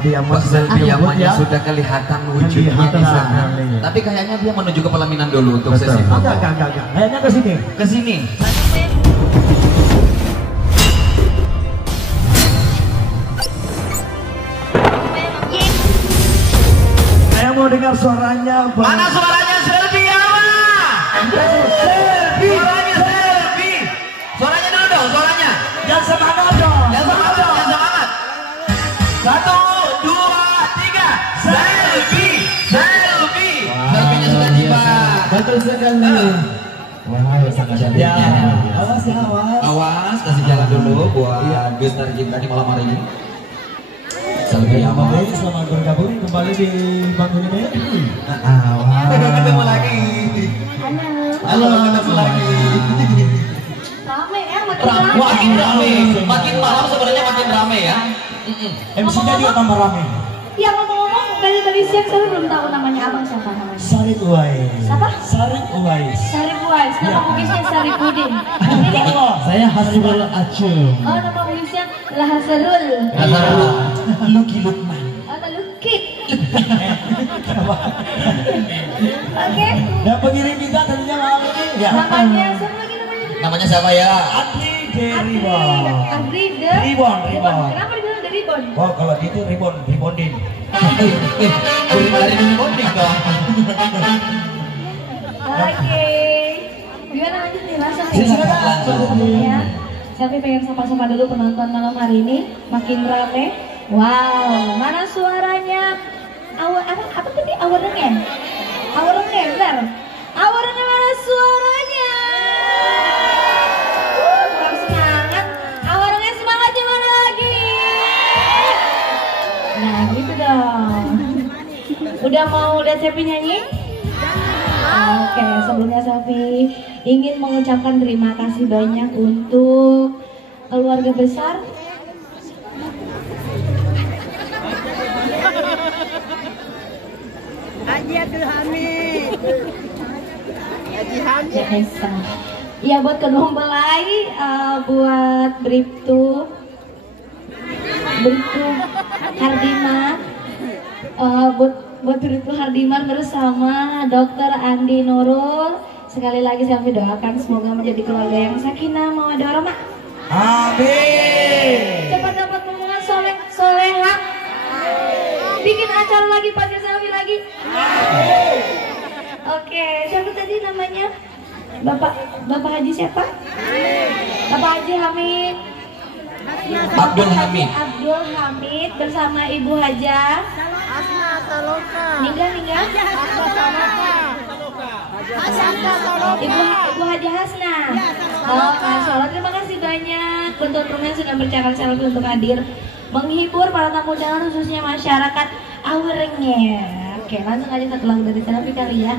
Diamanya sudah kelihatan wujudnya di sana. Tapi kayaknya dia menuju ke pelaminan dulu untuk sesi foto. Enggak. Kayaknya ke sini. Ke sini. Saya mau dengar suaranya. Mana suaranya Selvi Ama? Suaranya Selvi. Suaranya dulu dong, suaranya. Jangan semangat dong. Jangan semangat. 1, 2, 3. Selvi. Selfinya sudah tiba. Betul sekali. Wah, sangat cantik. Awas ya, awas. Awas, kasih jalan dulu buat Mister kita di malam hari ini. Selvi Ama. Selamat bergabung kembali di panggung ini. Ketemu lagi. Halo, ketemu lagi. Rame ya, Makin rame. Makin malam sebenarnya makin rame ya. MC-nya juga tambah rame. Ya ngomong-ngomong, dari siang saya belum tahu namanya abang siapa namanya. Sarip Uwais. Siapa? Sarip Uwais. Sarip Uwais, nama bukisnya Sarip Udin. Ini? Saya Hasrul Acung. Oh, nama bukisnya Lahasarul. Luki Lukman. Oh, Luki. Oke. Dan pengirim kita tentunya malam ini ya. Namanya siapa lagi namanya? Namanya siapa ya? Adri Deribon. Adri Ribon. Kenapa dibilang Deribon? Oh, kalau itu Ribondin. Dari bonding dong. Oke. Gimana lanjut nih? Langsung nih. Silakan. Ya. Selvi pengen sapa-sapa dulu penonton malam hari ini. Makin rame. Wow, mana suaranya? Apa tadi? Awarnya, benar. Awarnya mana suaranya? Kurang semangat. Awarnya semangatnya mana lagi? Nah, gitu dong. Udah mau lihat Selvi nyanyi? Oke, sebelumnya Selvi ingin mengucapkan terima kasih banyak untuk keluarga besar Haji Abdul Hamid. Haji Hamid. Ya buat kedua mempelai, buat Bribtu Hardiman, buat Bribtu Hardiman bersama Dr. Andi Nurul. Sekali lagi Selvi doakan semoga menjadi keluarga yang sakinah mawaddah warahmah. Amin. Cepat dapat hubungan solehah. Bikin acara lagi, panggil Selvi lagi. Oke, siapa tadi namanya? Bapak Haji siapa? Bapak Haji Hamid. Abdul Hamid. Abdul Hamid bersama Ibu Haja. Asma Saloka. Ninggal. Ibu Haja Hasna. Oh, Masya Allah, terima kasih banyak untuk teman sudah bercakap Selvi untuk hadir menghibur para tamu undangan khususnya masyarakat Awerengnya. Oke, langsung aja satu lagu dari Selvi kali ya.